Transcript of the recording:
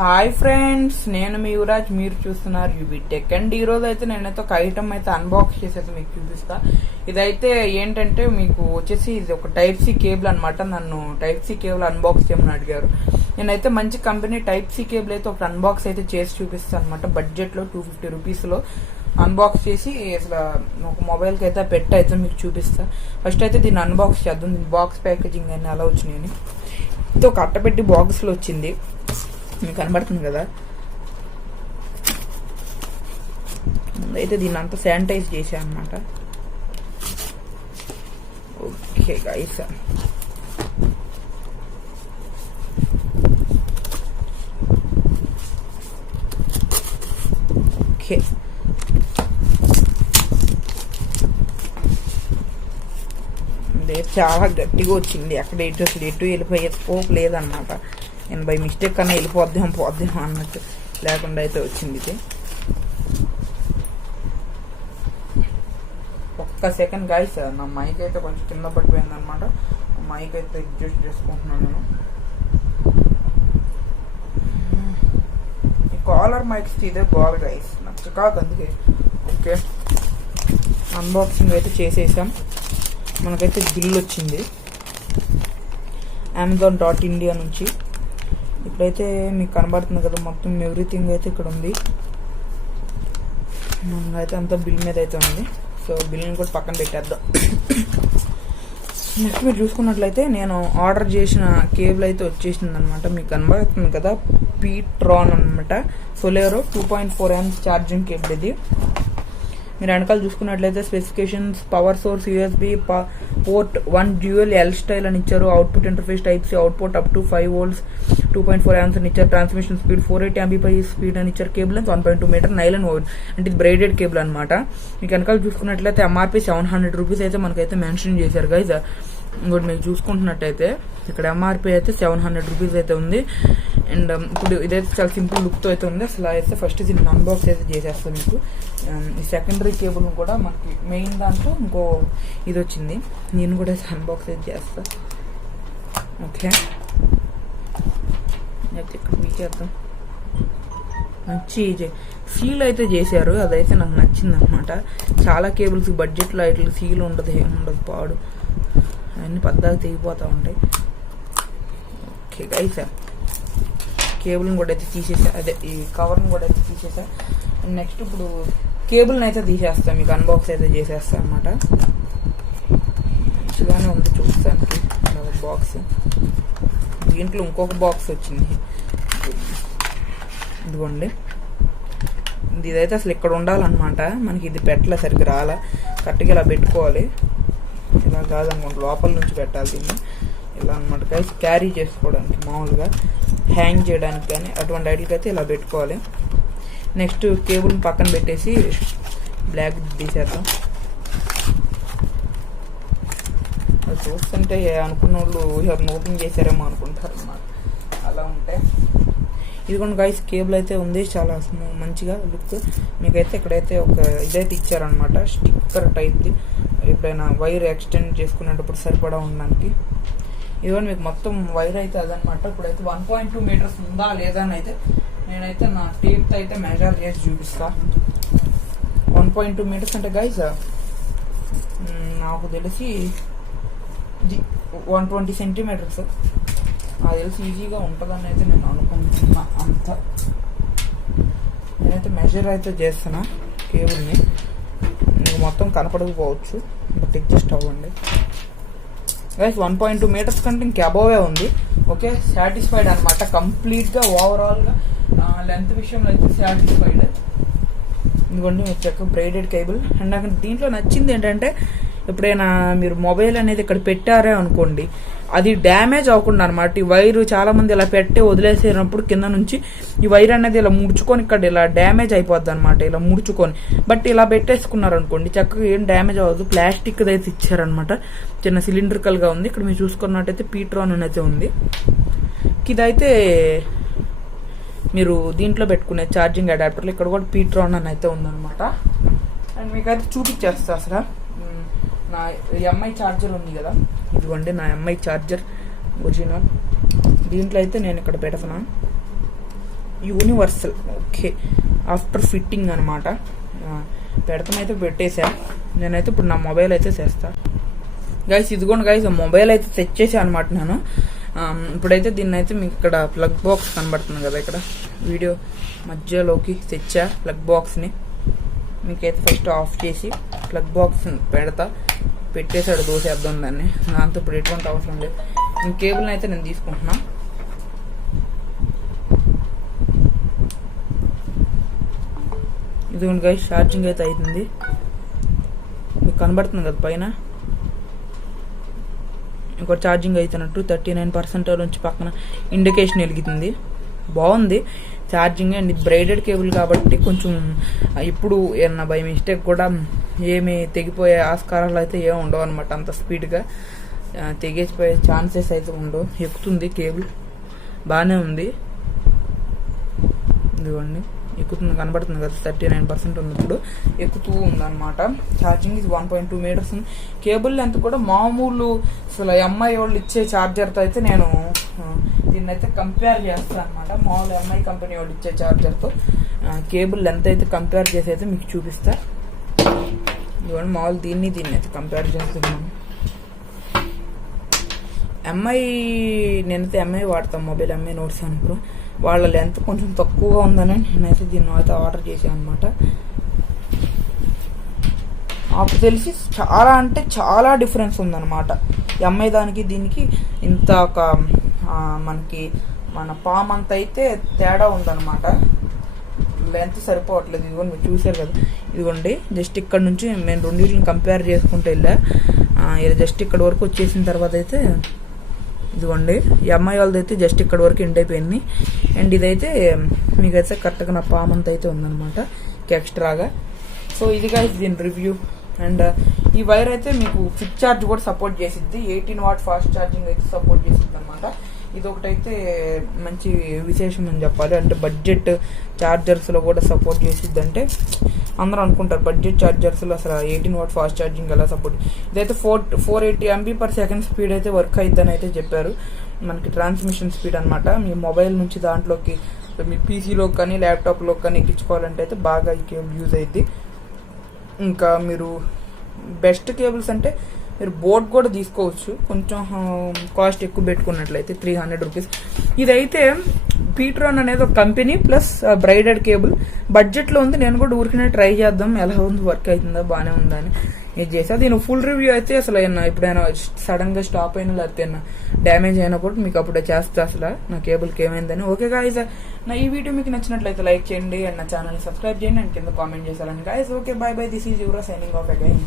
Hi friends, నేను మీ యువరాజ్, మీరు చూస్తున్నారు యూబీ టెక్. అండ్ ఈ రోజు అయితే నేనైతే ఒక ఐటమ్ అయితే అన్బాక్స్ చేసేది మీకు చూపిస్తా. ఇదైతే ఏంటంటే మీకు వచ్చేసి ఇది ఒక టైప్ సి కేబుల్ అనమాట. నన్ను టైప్ సి కేబుల్ అన్బాక్స్ చేయమని అడిగారు. నేనైతే మంచి కంపెనీ టైప్ సి కేబుల్ అయితే ఒక అన్బాక్స్ అయితే చేసి చూపిస్తాను అనమాట. బడ్జెట్ లో 250 రూపీస్ లో అన్బాక్స్ చేసి అసలు ఒక మొబైల్ కి అయితే పెట్టి అయితే మీకు చూపిస్తా. ఫస్ట్ అయితే దీన్ని అన్బాక్స్ చేద్దాం. దీని బాక్స్ ప్యాకేజింగ్ అని అలా వచ్చినాయని ఇది ఒక అట్టపెట్టి బాక్స్ లో వచ్చింది, మీకు కనబడుతుంది కదా. ముందైతే దీన్ని అంతా శానిటైజ్ చేసా అనమాట. ఓకే గైస్, ఓకే చాలా గట్టిగా వచ్చింది. అక్కడ ఎటు వెళ్ళిపోయే స్కోప్ లేదన్నమాట. నేను బై మిస్టేక్ కన్నా పోద్దాం అన్నట్టు లేకుండా అయితే వచ్చింది. ఇది ఒక్క సెకండ్ గాయస్, నా మైక్ అయితే కొంచెం కింద పడిపోయింది అనమాట. మైక్ అయితే అడ్జస్ట్ చేసుకుంటున్నాను నేను. ఈ కాలర్ మైక్స్ ఇదే బాల్ గైస్, నచ్చకాక అందుకే. ఓకే, అన్బాక్సింగ్ అయితే చేసేసాం. మనకైతే బిల్ వచ్చింది Amazon.India నుంచి. ఇప్పుడైతే మీకు కనబడుతుంది కదా, మొత్తం ఎవ్రీథింగ్ అయితే ఇక్కడ ఉంది. మనకైతే అంతా బిల్ మీద అయితే ఉంది. సో బిల్ని కూడా పక్కన పెట్టేద్దాం. నెక్స్ట్ మీరు చూసుకున్నట్లయితే నేను ఆర్డర్ చేసిన కేబుల్ అయితే వచ్చేసింది అనమాట. మీకు కనబడుతుంది కదా, పీట్రాన్ అనమాట. సొలేరో 2.4 amps ఛార్జింగ్ కేబుల్ ఇది. మీరు వెనకాల చూసుకున్నట్లయితే specifications, power source, USB port 1 dual L style అని ఇచ్చారు. Output interface type C, output up to 5 volts, 2.4 amps అని ఇచ్చారు. ట్రాన్స్మిషన్ స్పీడ్ 480 Mbps స్పీడ్ అని ఇచ్చారు. Cable length 1.2 meter, nylon woven అంటే ఇది బ్రైడెడ్ కేబుల్ అనమాట. మీకు వెనకాల చూసుకున్నట్లయితే ఎంఆర్పి 700 రూపీస్ అయితే మనకైతే మెన్షన్ చేశారు గైజ్. ఇంకోటి మీకు చూసుకుంటున్నట్టయితే ఇక్కడ ఎంఆర్పి అయితే 700 రూపీస్ అయితే ఉంది. అండ్ ఇప్పుడు ఇదైతే చాలా సింపుల్ లుక్తో అయితే ఉంది. అసలు అయితే ఫస్ట్ దీన్ని అన్బాక్స్ అయితే చేసేస్తాను మీకు. ఈ సెకండరీ కేబుల్ కూడా మనకి మెయిన్ దాంట్లో ఇంకో ఇది వచ్చింది, నేను కూడా అన్బాక్స్ అయితే చేస్తా. ఓకే, అయితే ఇక్కడ వీచేద్దాం. మంచి సీల్ అయితే చేశారు, అదైతే నాకు నచ్చింది అనమాట. చాలా కేబుల్స్ బడ్జెట్లో ఇట్లా సీల్ ఉండదు, ఏముండదు, పాడు అన్నీ పద్దాగా తెగిపోతూ ఉంటాయి. ఓకే గైస్, కేబుల్ని కూడా అయితే తీసేసా, అదే ఈ కవర్ని కూడా అయితే తీసేసా. నెక్స్ట్ ఇప్పుడు కేబుల్ని అయితే తీసేస్తాను, మీకు అన్బాక్స్ అయితే చేసేస్తా అనమాట. మంచిగానే ఉంది చూస్తానికి బాక్స్. దీంట్లో ఇంకొక బాక్స్ వచ్చింది, ఇదిగోండి. ఇదైతే అసలు ఇక్కడ ఉండాలన్నమాట. మనకి ఇది పెట్టలే, సరిగ్గా రాలా. కరెక్ట్గా ఇలా పెట్టుకోవాలి, ఇలా కాదనుకోండి లోపల నుంచి పెట్టాలి దీన్ని. ఇలా అనమాట గైస్, క్యారీ చేసుకోవడానికి, మామూలుగా హ్యాంగ్ చేయడానికి కానీ అటువంటి ఐడియాకి అయితే ఇలా పెట్టుకోవాలి. నెక్స్ట్ కేబుల్ని పక్కన పెట్టేసి బ్లాక్ తీసేద్దాం. అది చూస్తుంటే అనుకున్న వాళ్ళు ఎవరిని ఓపెన్ చేశారేమో అనుకుంటారు అన్నమాట. అలా ఉంటే ఇదిగోండి గైస్, కేబుల్ అయితే ఉంది, చాలా మంచిగా లుక్. మీకైతే ఇక్కడైతే ఒక ఇదైతే ఇచ్చారనమాట, స్టిక్కర్ టైప్ది. ఎప్పుడైనా వైర్ ఎక్స్టెండ్ చేసుకునేటప్పుడు సరిపడా ఉండడానికి. ఇదిగోండి మీకు మొత్తం వైర్ అయితే అదనమాట. ఇప్పుడైతే 1.2 meters ఉందా లేదా అని అయితే నేనైతే నా టేప్తో అయితే మెజర్ చేసి చూపిస్తా. 1.2 meters అంటే గైస్ నాకు తెలిసి 120 centimeters. నాకు తెలిసి ఈజీగా ఉంటుందని అయితే నేను అనుకుంటున్నా. అంత నేనైతే మెజర్ అయితే చేస్తున్నా కేబుల్ని. మీకు మొత్తం కనపడకపోవచ్చు, బట్ అడ్జస్ట్ అవ్వండి గైస్. 1.2 meters కంటే ఇంక అబోవే ఉంది. ఓకే, సాటిస్ఫైడ్ అనమాట కంప్లీట్గా. ఓవరాల్గా లెంత్ విషయంలో అయితే సాటిస్ఫైడ్. ఇదిగోండి మీరు చెక్క బ్రైడెడ్ కేబుల్. అండ్ నాకు దీంట్లో నచ్చింది ఏంటంటే, ఎప్పుడైనా మీరు మొబైల్ అనేది ఇక్కడ పెట్టారే అనుకోండి, అది డ్యామేజ్ అవ్వకుండా అనమాట. ఈ వైరు చాలా మంది ఇలా పెట్టి వదిలేసేటప్పుడు కింద నుంచి ఈ వైర్ అనేది ఇలా ముడుచుకొని ఇక్కడ ఇలా డ్యామేజ్ అయిపోద్ది అనమాట, ఇలా ముడుచుకొని. బట్ ఇలా పెట్టేసుకున్నారు అనుకోండి, చక్కగా ఏం డ్యామేజ్ అవ్వదు. ప్లాస్టిక్ అయితే ఇచ్చారనమాట, చిన్న సిలిండ్రికల్ గా ఉంది. ఇక్కడ మీరు చూసుకున్నట్టయితే పీట్రాన్ అయితే ఉంది. ఇదైతే మీరు దీంట్లో పెట్టుకునే ఛార్జింగ్ అడాప్టర్లు, ఇక్కడ కూడా పీట్రాన్ అని అయితే ఉందన్నమాట. అండ్ మీకైతే చూపించేస్తా అసలు. నా ఎంఐ ఛార్జర్ ఉంది కదా, ఇదిగోండి నా ఎంఐ ఛార్జర్ ఒరిజినల్. దీంట్లో అయితే నేను ఇక్కడ పెడతాను. యూనివర్సల్. ఓకే, ఆఫ్టర్ ఫిట్టింగ్ అనమాట. పెడతామైతే పెట్టేసా. నేనైతే ఇప్పుడు నా మొబైల్ అయితే చేస్తా గైస్. ఇదిగోండి గైస్, మొబైల్ అయితే తెచ్చేసా అనమాట నేను. ఇప్పుడైతే దీన్ని అయితే మీకు ఇక్కడ ప్లగ్ బాక్స్ కనబడుతుంది కదా, ఇక్కడ వీడియో మధ్యలోకి తెచ్చా ప్లగ్ బాక్స్ని. మీకైతే ఫస్ట్ ఆఫ్ చేసి ప్లగ్ బాక్స్ పెట్టేసాడు దోసేద్దాం దాన్ని. దాంతో ఇప్పుడు ఎటువంటి అవసరం లేదు. ఈ కేబుల్ని అయితే నేను తీసుకుంటున్నా. ఇదిగోండి గైస్, ఛార్జింగ్ అయితే అవుతుంది. మీకు కనబడుతుంది కదా పైన ఇంకోటి ఛార్జింగ్ అవుతున్నట్టు 39% నుంచి పక్కన ఇండికేషన్ వెలుగుతుంది. బాగుంది ఛార్జింగ్. అండ్ బ్రైడెడ్ కేబుల్ కాబట్టి కొంచెం ఇప్పుడు ఏమన్నా బై మిస్టేక్ కూడా ఏమి తెగిపోయే ఆస్కారాలు అయితే ఏమి ఉండవు అనమాట. అంత స్పీడ్గా తెగేసిపోయే ఛాన్సెస్ అయితే ఉండవు. ఎక్కుతుంది కేబుల్, బాగానే ఉంది. ఇదిగోండి ఎక్కుతుంది, కనబడుతుంది కదా 39% ఉన్నప్పుడు ఎక్కుతూ ఉందన్నమాట. ఛార్జింగ్ ఇది 1.2 మీటర్స్ ఉంది. కేబుల్ లెంత్ కూడా మామూలు అసలు ఎంఐ వాళ్ళు ఇచ్చే ఛార్జర్తో అయితే నేను దీన్ని అయితే కంపేర్ చేస్తాను అనమాట. మామూలు ఎంఐ కంపెనీ వాళ్ళు ఇచ్చే ఛార్జర్తో కేబుల్ లెంత్ అయితే కంపేర్ చేసి అయితే మీకు చూపిస్తా. ఇవన్నీ మామూలు దీన్ని అయితే కంపేర్ చేస్తున్నాను. నేనైతే ఎంఐ వాడతాను, మొబైల్ ఎంఐ నోట్ 7 Pro. వాళ్ళ లెంత్ కొంచెం తక్కువగా ఉందని నేనైతే దీన్ని అయితే ఆర్డర్ చేశాను అనమాట. నాకు తెలిసి చాలా అంటే చాలా డిఫరెన్స్ ఉందన్నమాట. ఎంఐ దానికి దీనికి ఇంత ఒక మనకి మన పామ్ అంత అయితే తేడా ఉందన్నమాట. లెంత్ సరిపోవట్లేదు. ఇదిగోండి మీరు చూసారు కదా, ఇదిగోండి జస్ట్ ఇక్కడ నుంచి నేను రెండింటిని కంపేర్ చేసుకుంటూ వెళ్ళా. ఇలా జస్ట్ ఇక్కడ వరకు వచ్చేసిన తర్వాత అయితే ఇదిగోండి ఎంఐ వాళ్ళది అయితే జస్ట్ ఇక్కడ వరకు ఎండ్ అయిపోయింది. అండ్ ఇదైతే మీకైతే కరెక్ట్గా నా పామ్ అంత అయితే ఉందన్నమాట ఎక్స్ట్రాగా. సో ఇదిగా దీని రివ్యూ. అండ్ ఈ వైర్ అయితే మీకు ఫిక్ ఛార్జ్ కూడా సపోర్ట్ చేసిద్ది. 18 వాట్ ఫాస్ట్ ఛార్జింగ్ అయితే సపోర్ట్ చేసిద్ది అనమాట. ఇది ఒకటైతే మంచి విశేషం అని చెప్పాలి. అంటే బడ్జెట్ ఛార్జర్స్లో కూడా సపోర్ట్ చేసిద్ది. అంటే అందరూ అనుకుంటారు బడ్జెట్ ఛార్జర్స్లో అసలు 18 వాట్ ఫాస్ట్ ఛార్జింగ్ ఎలా సపోర్ట్. ఇదైతే 480 MB/s స్పీడ్ అయితే వర్క్ అయిద్దని అయితే చెప్పారు. మనకి ట్రాన్స్మిషన్ స్పీడ్ అనమాట. మీ మొబైల్ నుంచి దాంట్లోకి మీ పీసీలో కానీ ల్యాప్టాప్లో కానీ ఎక్కించుకోవాలంటే అయితే బాగా ఈ కేబుల్ యూజ్ అయ్యిద్ది. ఇంకా మీరు బెస్ట్ కేబుల్స్ అంటే మీరు బోట్ కూడా తీసుకోవచ్చు. కొంచెం కాస్ట్ ఎక్కువ పెట్టుకున్నట్లయితే 300 రూపీస్. ఇదైతే పీట్రాన్ అనేది ఒక కంపెనీ ప్లస్ బ్రైడెడ్ కేబుల్ బడ్జెట్లో ఉంది. నేను కూడా ఊరికనే ట్రై చేద్దాం ఎలా ఉంది, వర్క్ అవుతుందా, బాగానే ఉందా అని ఇది చేసా. దీని ఫుల్ రివ్యూ అయితే అసలు ఎప్పుడైనా సడన్గా స్టాప్ అయినా లేకపోతే డ్యామేజ్ అయినా కూడా మీకు అప్పుడే చేస్తా అసలు నా కేబుల్కి ఏమైందని. ఓకే గాయ్స్, నా ఈ వీడియో మీకు నచ్చినట్లయితే లైక్ చేయండి అండ్ నా ఛానల్ని సబ్స్క్రైబ్ చేయండి అండ్ కింద కామెంట్ చేశారని guys. Okay, by by, this is your signing off again.